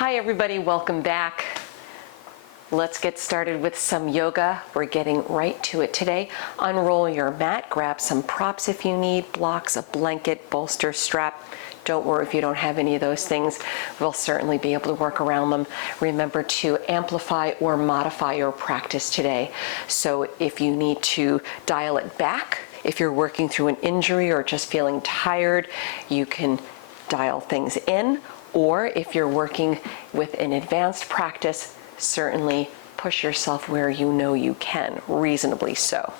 Hi everybody, welcome back. Let's get started with some yoga. We're getting right to it today. Unroll your mat, grab some props if you need, blocks, a blanket, bolster, strap. Don't worry if you don't have any of those things. We'll certainly be able to work around them. Remember to amplify or modify your practice today. So if you need to dial it back, if you're working through an injury or just feeling tired, you can dial things in. Or if you're working with an advanced practice, certainly push yourself where you know you can, reasonably so.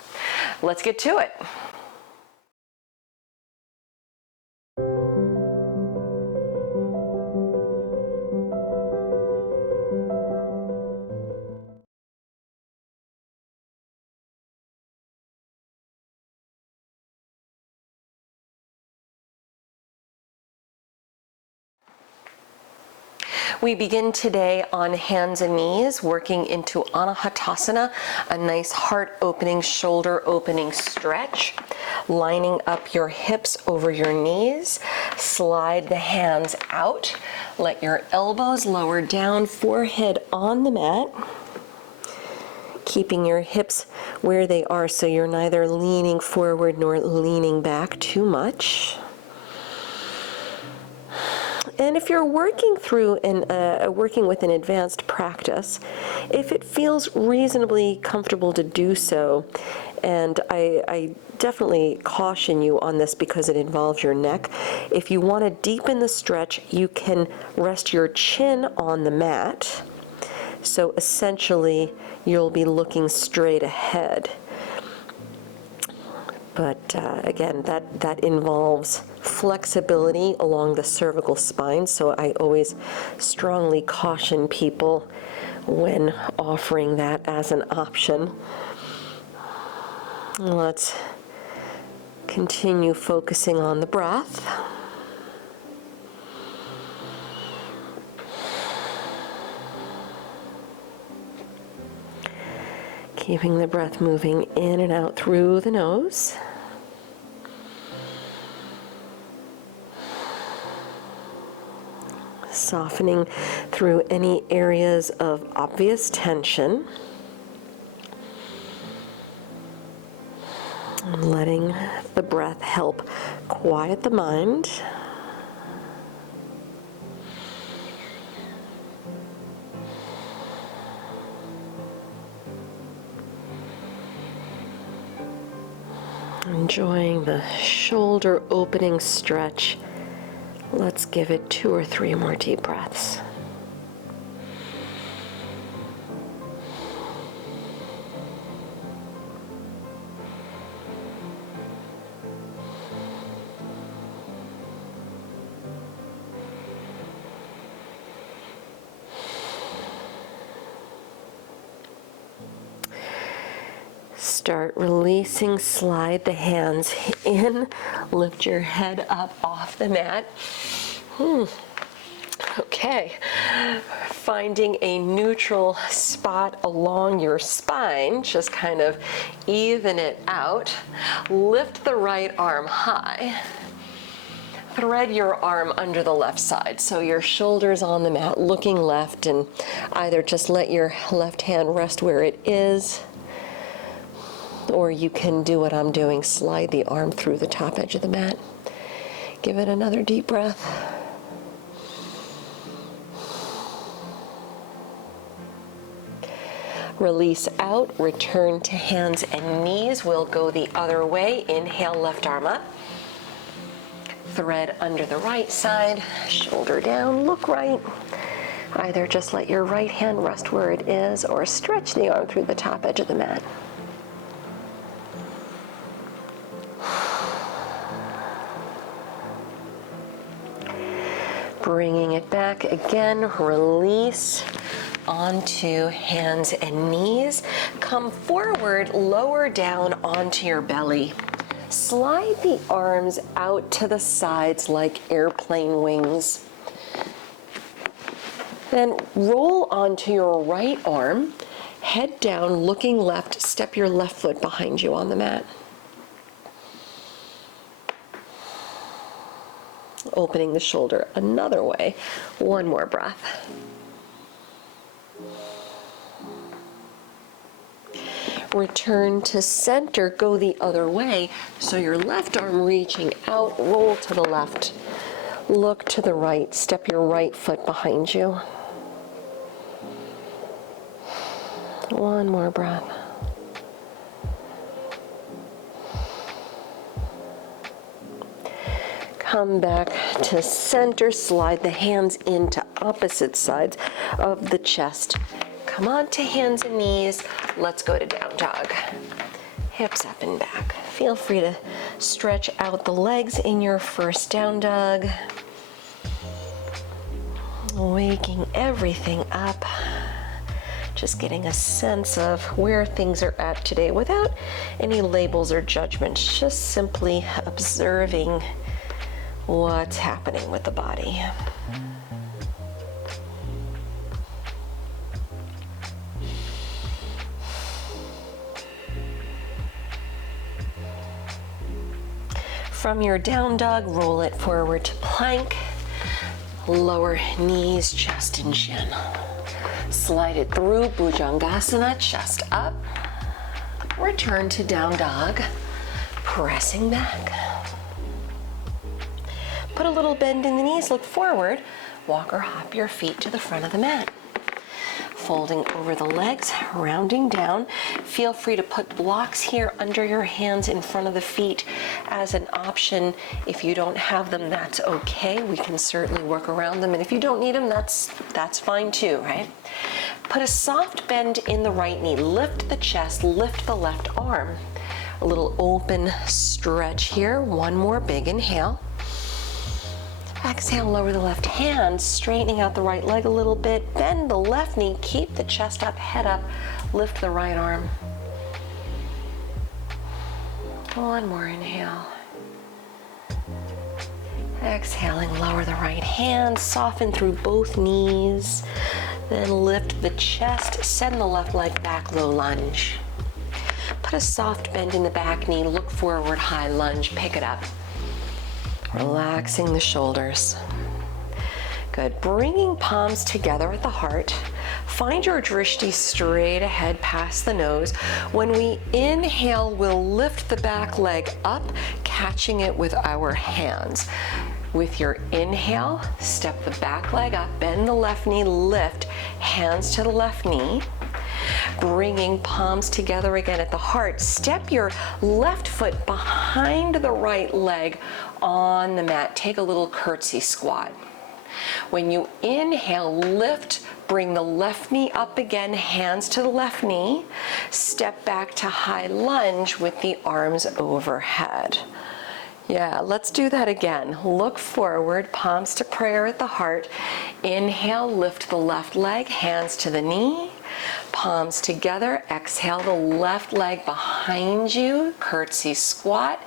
Let's get to it. We begin today on hands and knees, working into Anahatasana, a nice heart opening, shoulder opening stretch. Lining up your hips over your knees, slide the hands out, let your elbows lower down, forehead on the mat. Keeping your hips where they are so you're neither leaning forward nor leaning back too much. And if you're working through working with an advanced practice, if it feels reasonably comfortable to do so, and I definitely caution you on this because it involves your neck, if you want to deepen the stretch, you can rest your chin on the mat. So essentially, you'll be looking straight ahead. But again, that involves flexibility along the cervical spine, so I always strongly caution people when offering that as an option. Let's continue focusing on the breath. Keeping the breath moving in and out through the nose. Softening through any areas of obvious tension. And letting the breath help quiet the mind. Enjoying the shoulder opening stretch. Let's give it 2 or 3 more deep breaths. Start releasing, slide the hands in, lift your head up off the mat. Okay, finding a neutral spot along your spine, just kind of even it out. Lift the right arm high. Thread your arm under the left side, so your shoulders on the mat, looking left, and either just let your left hand rest where it is, or you can do what I'm doing, slide the arm through the top edge of the mat. Give it another deep breath. Release out, return to hands and knees. We'll go the other way. Inhale, left arm up. Thread under the right side, shoulder down, look right. Either just let your right hand rest where it is or stretch the arm through the top edge of the mat. Bringing it back again, release onto hands and knees. Come forward, lower down onto your belly. Slide the arms out to the sides like airplane wings. Then roll onto your right arm, head down, looking left, step your left foot behind you on the mat. opening the shoulder another way. One more breath. Return to center, go the other way. So your left arm reaching out, roll to the left. Look to the right, step your right foot behind you. One more breath. Come back to center, slide the hands into opposite sides of the chest. Come on to hands and knees. Let's go to down dog. Hips up and back. Feel free to stretch out the legs in your first down dog. Waking everything up. Just getting a sense of where things are at today without any labels or judgments. Just simply observing what's happening with the body. From your down dog, roll it forward to plank. Lower knees, chest and chin. Slide it through Bhujangasana, chest up. Return to down dog, pressing back. Put a little bend in the knees, look forward. Walk or hop your feet to the front of the mat. Folding over the legs, rounding down. Feel free to put blocks here under your hands in front of the feet as an option. If you don't have them, that's okay. We can certainly work around them. And if you don't need them, that's fine too, right? Put a soft bend in the right knee. Lift the chest, lift the left arm. A little open stretch here. One more big inhale. Exhale, lower the left hand, straightening out the right leg a little bit. Bend the left knee, keep the chest up, head up, lift the right arm. One more inhale. Exhaling, lower the right hand, soften through both knees. Then lift the chest, send the left leg back, low lunge. Put a soft bend in the back knee, look forward, high lunge, pick it up. Relaxing the shoulders. Good. Bringing palms together at the heart. Find your drishti straight ahead past the nose. When we inhale, we'll lift the back leg up, catching it with our hands. With your inhale, step the back leg up, bend the left knee, lift, hands to the left knee. Bringing palms together again at the heart. Step your left foot behind the right leg on the mat. Take a little curtsy squat. When you inhale, lift, bring the left knee up again, hands to the left knee. Step back to high lunge with the arms overhead. Yeah, let's do that again. Look forward, palms to prayer at the heart. Inhale, lift the left leg, hands to the knee. Palms together, exhale the left leg behind you, curtsy squat.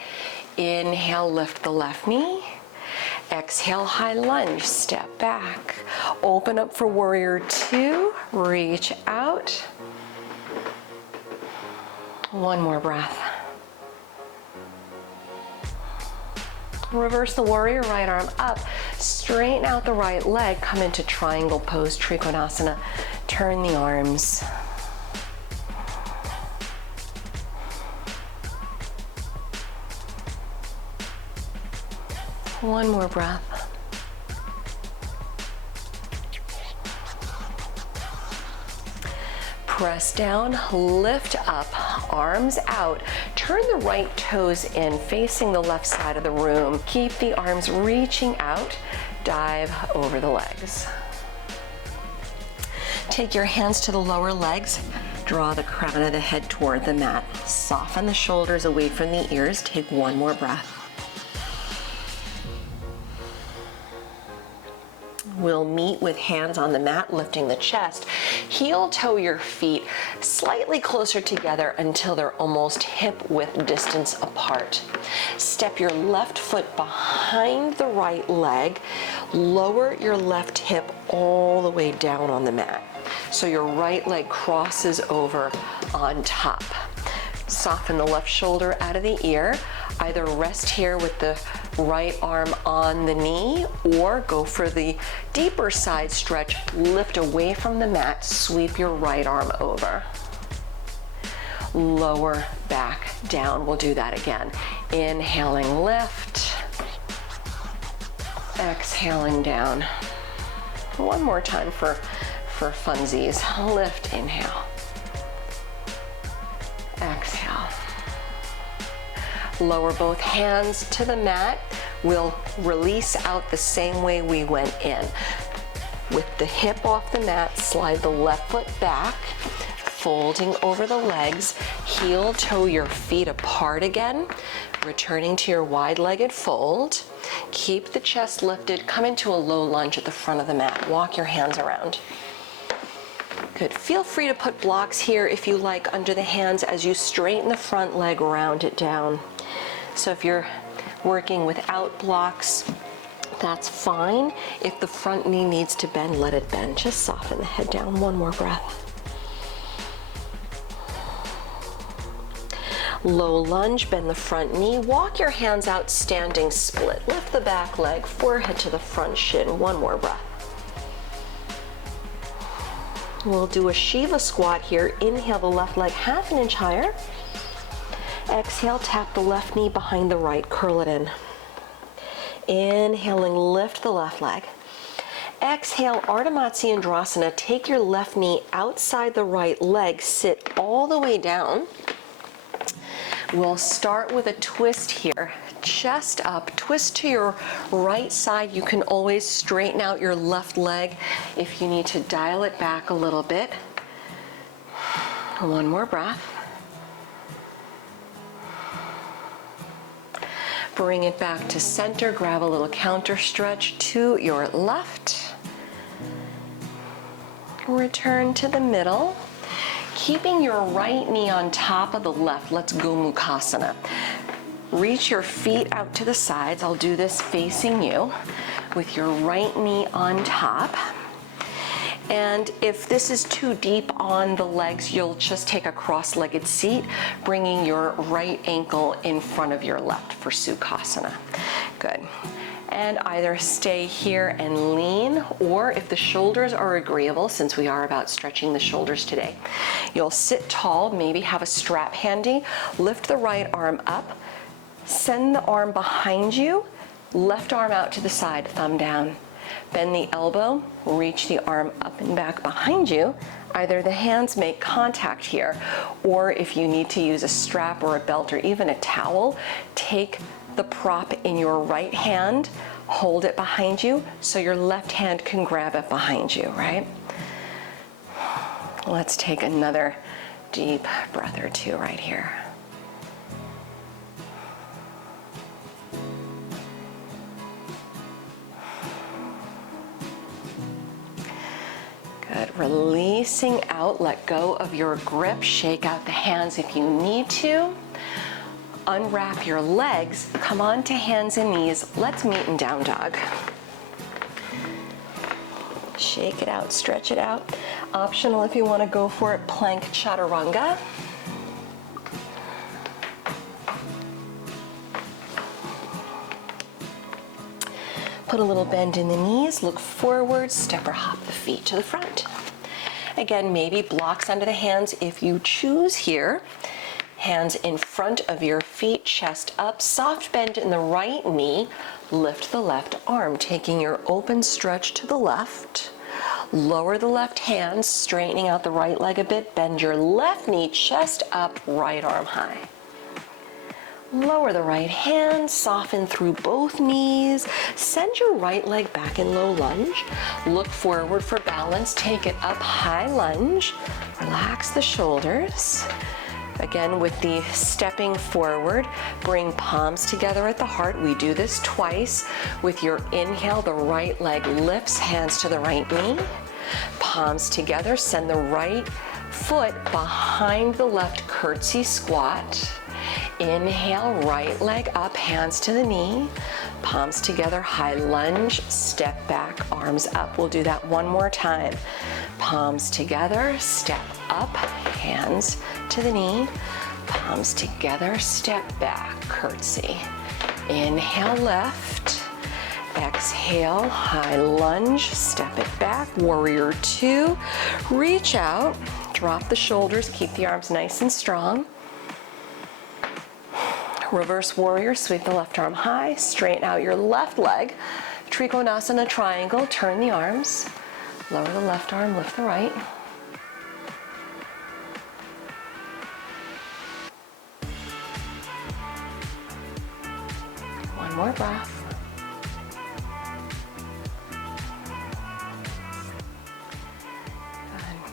Inhale, lift the left knee. Exhale, high lunge, step back. Open up for warrior two, reach out. One more breath. Reverse the warrior, right arm up. Straighten out the right leg, come into triangle pose, Trikonasana. Turn the arms. One more breath. Press down, lift up, arms out. Turn the right toes in, facing the left side of the room. Keep the arms reaching out. Dive over the legs. Take your hands to the lower legs. Draw the crown of the head toward the mat. Soften the shoulders away from the ears. Take one more breath. We'll meet with hands on the mat, lifting the chest. Heel toe your feet slightly closer together until they're almost hip width distance apart. Step your left foot behind the right leg. Lower your left hip all the way down on the mat. So your right leg crosses over on top. Soften the left shoulder out of the ear. Either rest here with the right arm on the knee, or go for the deeper side stretch, lift away from the mat, sweep your right arm over. Lower back down, we'll do that again. Inhaling, lift. Exhaling down. One more time for funsies. Lift, inhale. Exhale. Lower both hands to the mat. We'll release out the same way we went in. With the hip off the mat, slide the left foot back, folding over the legs, heel toe your feet apart again, returning to your wide-legged fold. Keep the chest lifted, come into a low lunge at the front of the mat. Walk your hands around. Good. Feel free to put blocks here if you like under the hands as you straighten the front leg, round it down. So if you're working without blocks, that's fine. If the front knee needs to bend, let it bend. Just soften the head down. One more breath. Low lunge, bend the front knee. Walk your hands out, standing split. Lift the back leg, forehead to the front shin. One more breath. We'll do a Shiva Squat here. Inhale the left leg half an inch higher. Exhale, tap the left knee behind the right, curl it in. Inhaling, lift the left leg. Exhale, Ardha Matsyendrasana. Take your left knee outside the right leg, sit all the way down. We'll start with a twist here. Chest up, twist to your right side. You can always straighten out your left leg if you need to dial it back a little bit. One more breath. Bring it back to center. Grab a little counter stretch to your left. Return to the middle. Keeping your right knee on top of the left, let's go Mukasana. Reach your feet out to the sides. I'll do this facing you with your right knee on top. And if this is too deep on the legs, you'll just take a cross-legged seat, bringing your right ankle in front of your left for Sukhasana. Good. And either stay here and lean, or if the shoulders are agreeable, since we are about stretching the shoulders today, you'll sit tall, maybe have a strap handy, lift the right arm up, send the arm behind you, left arm out to the side, thumb down. Bend the elbow, reach the arm up and back behind you. Either the hands make contact here, or if you need to use a strap or a belt or even a towel, take the prop in your right hand, hold it behind you so your left hand can grab it behind you, right? Let's take another deep breath or two right here. Good. Releasing out, let go of your grip, shake out the hands if you need to. Unwrap your legs, come on to hands and knees. Let's meet in down dog. Shake it out, stretch it out. Optional if you want to go for it, plank Chaturanga. Put a little bend in the knees, look forward, step or hop the feet to the front. Again, maybe blocks under the hands if you choose here. Hands in front of your feet, chest up, soft bend in the right knee, lift the left arm, taking your open stretch to the left. Lower the left hand, straightening out the right leg a bit, bend your left knee, chest up, right arm high. Lower the right hand, soften through both knees, send your right leg back in low lunge, look forward for balance, take it up, high lunge, relax the shoulders. Again, with the stepping forward, bring palms together at the heart. We do this twice. With your inhale, the right leg lifts, hands to the right knee. Palms together, send the right foot behind the left, curtsy squat. Inhale, right leg up, hands to the knee. Palms together, high lunge, step back, arms up. We'll do that one more time. Palms together, step up, hands to the knee. Palms together, step back, curtsy. Inhale, lift. Exhale, high lunge, step it back, warrior two. Reach out, drop the shoulders, keep the arms nice and strong. Reverse warrior, sweep the left arm high, straighten out your left leg. Trikonasana triangle, turn the arms. Lower the left arm, lift the right. One more breath.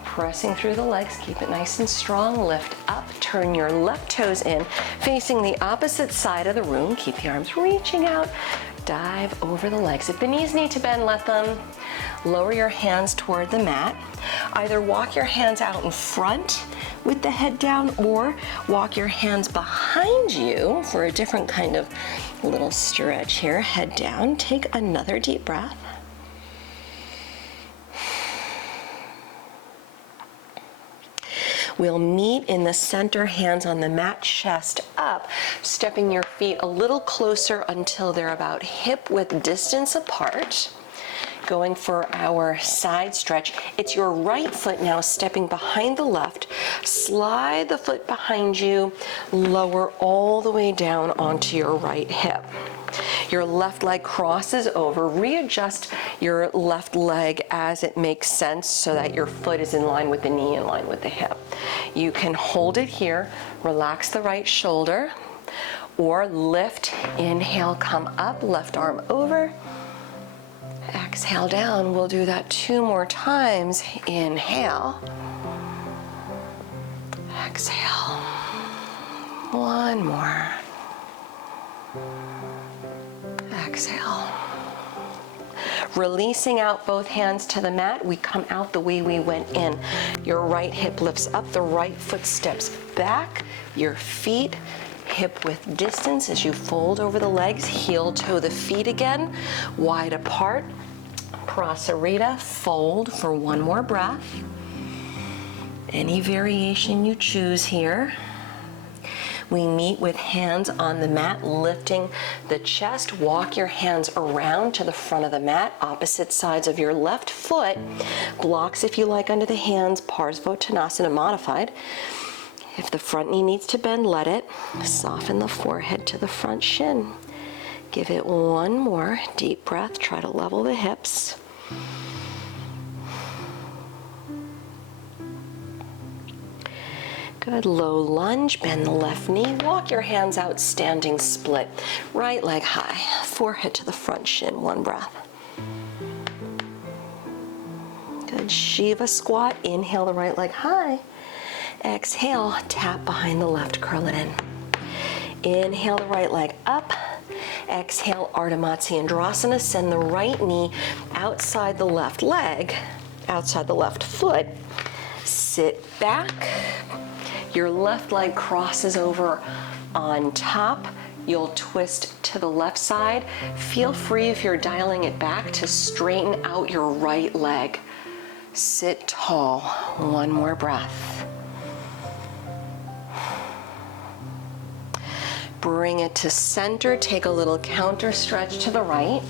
Pressing through the legs, keep it nice and strong. Lift up, turn your left toes in, facing the opposite side of the room. Keep the arms reaching out. Dive over the legs. If the knees need to bend, let them. Lower your hands toward the mat. Either walk your hands out in front with the head down, or walk your hands behind you for a different kind of little stretch here. Head down. Take another deep breath. We'll meet in the center, hands on the mat, chest up, stepping your feet a little closer until they're about hip-width distance apart. Going for our side stretch. It's your right foot now stepping behind the left. Slide the foot behind you, lower all the way down onto your right hip. Your left leg crosses over. Readjust your left leg as it makes sense so that your foot is in line with the knee, in line with the hip. You can hold it here, relax the right shoulder, or lift, inhale, come up, left arm over. Exhale down. We'll do that 2 more times. Inhale. Exhale. 1 more. Exhale. Releasing out both hands to the mat, we come out the way we went in. Your right hip lifts up, the right foot steps back, your feet hip width distance as you fold over the legs, heel toe the feet again, wide apart. Prasarita, fold for 1 more breath. Any variation you choose here. We meet with hands on the mat, lifting the chest. Walk your hands around to the front of the mat, opposite sides of your left foot. Blocks if you like under the hands, Parsvottanasana Modified. If the front knee needs to bend, let it. Soften the forehead to the front shin. Give it 1 more deep breath. Try to level the hips. Good, low lunge, bend the left knee, walk your hands out, standing split. Right leg high, forehead to the front shin, 1 breath. Good, Shiva Squat, inhale the right leg high. Exhale, tap behind the left, curl it in. Inhale the right leg up. Exhale, Ardha Matsyendrasana, send the right knee outside the left leg, outside the left foot. Sit back. Your left leg crosses over on top. You'll twist to the left side. Feel free, if you're dialing it back, to straighten out your right leg. Sit tall. 1 more breath. Bring it to center. Take a little counter stretch to the right.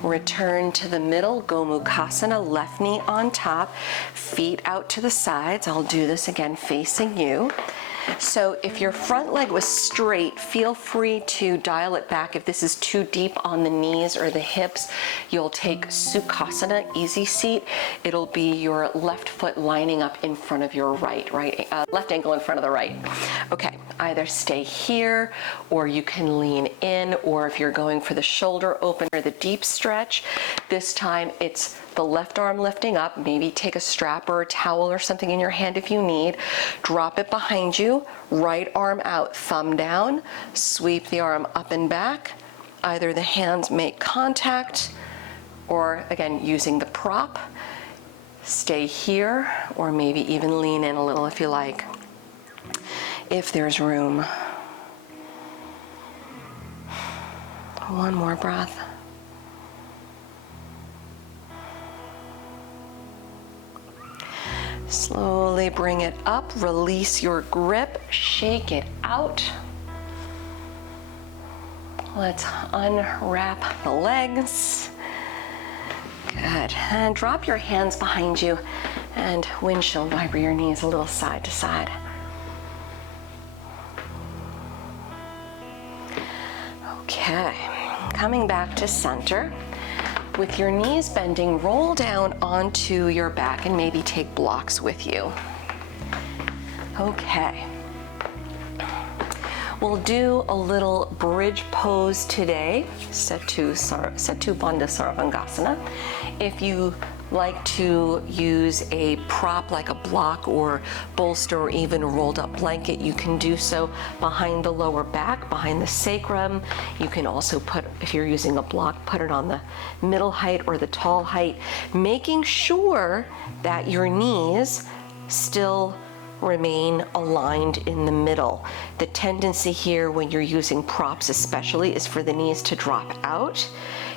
Return to the middle, go Mukasana, left knee on top, feet out to the sides. I'll do this again facing you. So if your front leg was straight, feel free to dial it back. If this is too deep on the knees or the hips, you'll take Sukhasana, easy seat. It'll be your left foot lining up in front of your right, left ankle in front of the right. Okay, either stay here, or you can lean in, or if you're going for the shoulder open or the deep stretch, this time it's the left arm lifting up. Maybe take a strap or a towel or something in your hand if you need. Drop it behind you. Right arm out, thumb down. Sweep the arm up and back. Either the hands make contact, or again, using the prop. Stay here, or maybe even lean in a little if you like, if there's room. 1 more breath. Slowly bring it up, release your grip, shake it out. Let's unwrap the legs. Good. And drop your hands behind you and windshield wiper your knees a little side to side. Okay. Coming back to center. With your knees bending, roll down onto your back and maybe take blocks with you. Okay. We'll do a little bridge pose today, Setubandha Sarvangasana. If you like to use a prop like a block or bolster or even a rolled up blanket, you can do so behind the lower back, behind the sacrum. You can also put, if you're using a block, put it on the middle height or the tall height, making sure that your knees still remain aligned in the middle. The tendency here when you're using props especially is for the knees to drop out.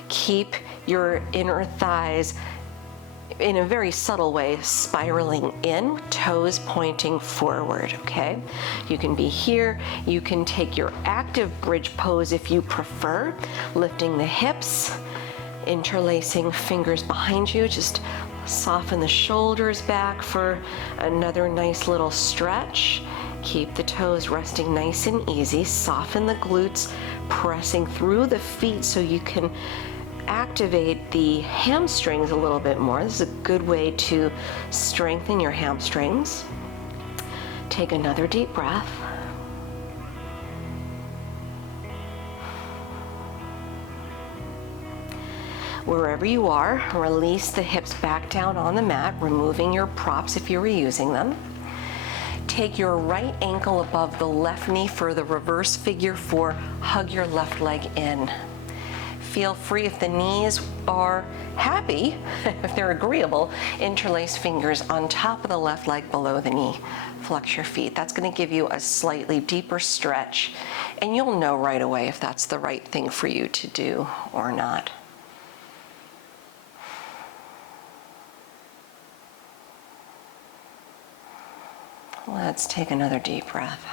Keep your inner thighs in a very subtle way spiraling in, toes pointing forward, okay? You can be here, you can take your active bridge pose if you prefer, lifting the hips, interlacing fingers behind you, just soften the shoulders back for another nice little stretch. Keep the toes resting nice and easy, soften the glutes, pressing through the feet so you can activate the hamstrings a little bit more. This is a good way to strengthen your hamstrings. Take another deep breath. Wherever you are, release the hips back down on the mat, removing your props if you were using them. Take your right ankle above the left knee for the reverse figure four. Hug your left leg in. Feel free, if the knees are happy, if they're agreeable, interlace fingers on top of the left leg below the knee. Flex your feet. That's going to give you a slightly deeper stretch, and you'll know right away if that's the right thing for you to do or not. Let's take another deep breath.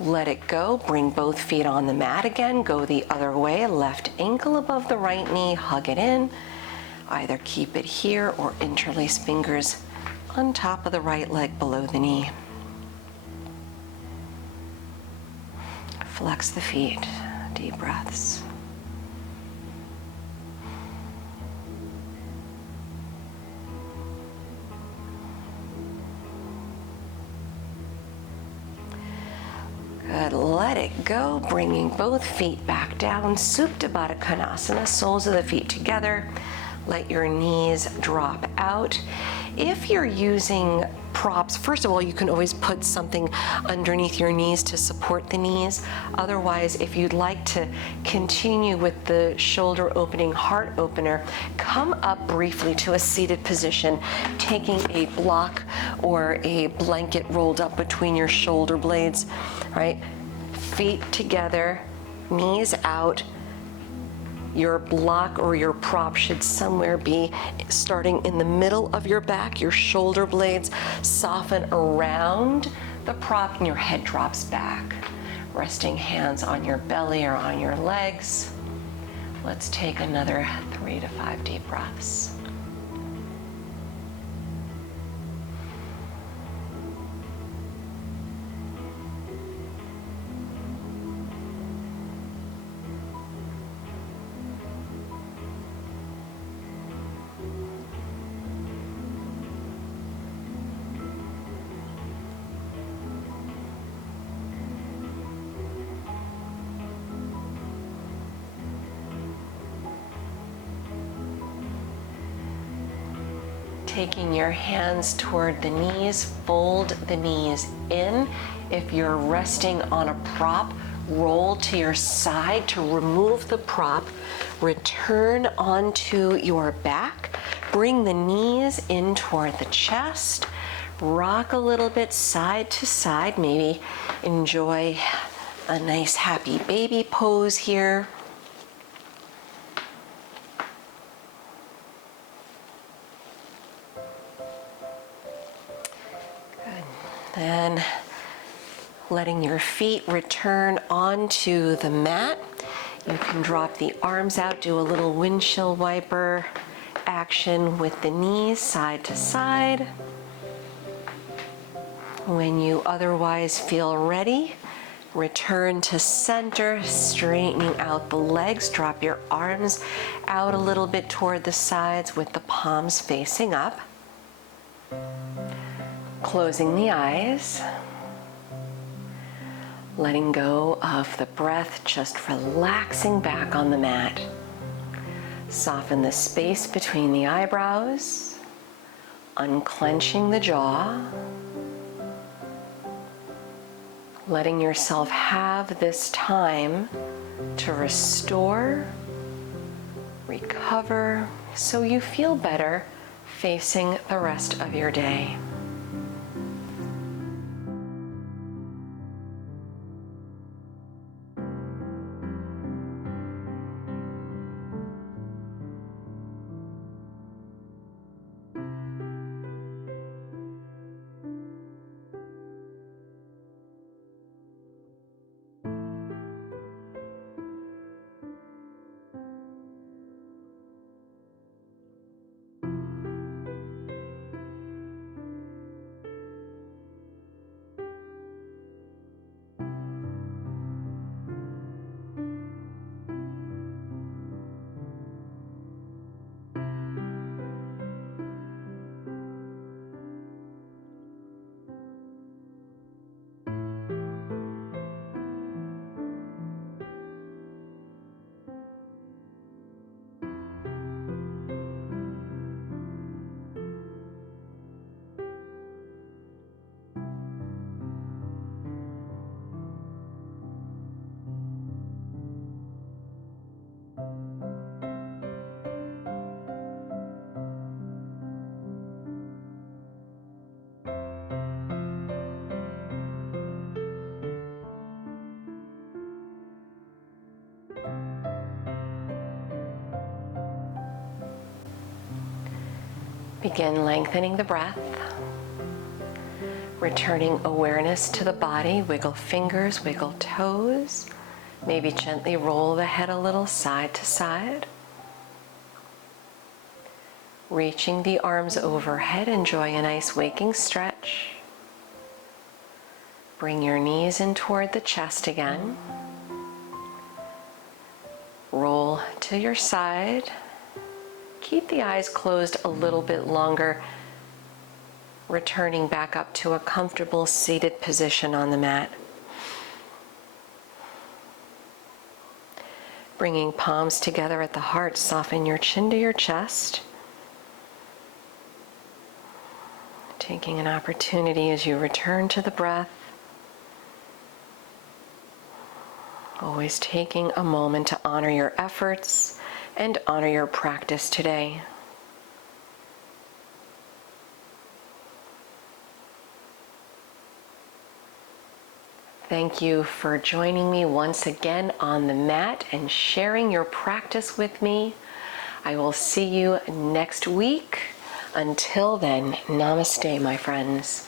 Let it go. Bring both feet on the mat again. Go the other way. Left ankle above the right knee. Hug it in. Either keep it here or interlace fingers on top of the right leg below the knee. Flex the feet. Deep breaths. Good, let it go, bringing both feet back down, Supta Baddha Konasana, soles of the feet together. Let your knees drop out. If you're using props, first of all, you can always put something underneath your knees to support the knees. Otherwise, if you'd like to continue with the shoulder opening, heart opener, come up briefly to a seated position, taking a block or a blanket rolled up between your shoulder blades, right? Feet together, knees out. Your block or your prop should somewhere be starting in the middle of your back. Your shoulder blades soften around the prop and your head drops back. Resting hands on your belly or on your legs. Let's take another 3 to 5 deep breaths. Taking your hands toward the knees, fold the knees in. If you're resting on a prop, roll to your side to remove the prop. Return onto your back. Bring the knees in toward the chest. Rock a little bit side to side. Maybe enjoy a nice happy baby pose here. Then letting your feet return onto the mat. You can drop the arms out, do a little windshield wiper action with the knees side to side. When you otherwise feel ready, return to center, straightening out the legs. Drop your arms out a little bit toward the sides with the palms facing up. Closing the eyes. Letting go of the breath, just relaxing back on the mat. Soften the space between the eyebrows, unclenching the jaw. Letting yourself have this time to restore, recover, so you feel better facing the rest of your day. Begin lengthening the breath, returning awareness to the body. Wiggle fingers, wiggle toes. Maybe gently roll the head a little side to side. Reaching the arms overhead, enjoy a nice waking stretch. Bring your knees in toward the chest again. Roll to your side. Keep the eyes closed a little bit longer, returning back up to a comfortable seated position on the mat. Bringing palms together at the heart, soften your chin to your chest. Taking an opportunity as you return to the breath. Always taking a moment to honor your efforts and honor your practice today. Thank you for joining me once again on the mat and sharing your practice with me. I will see you next week. Until then, namaste, my friends.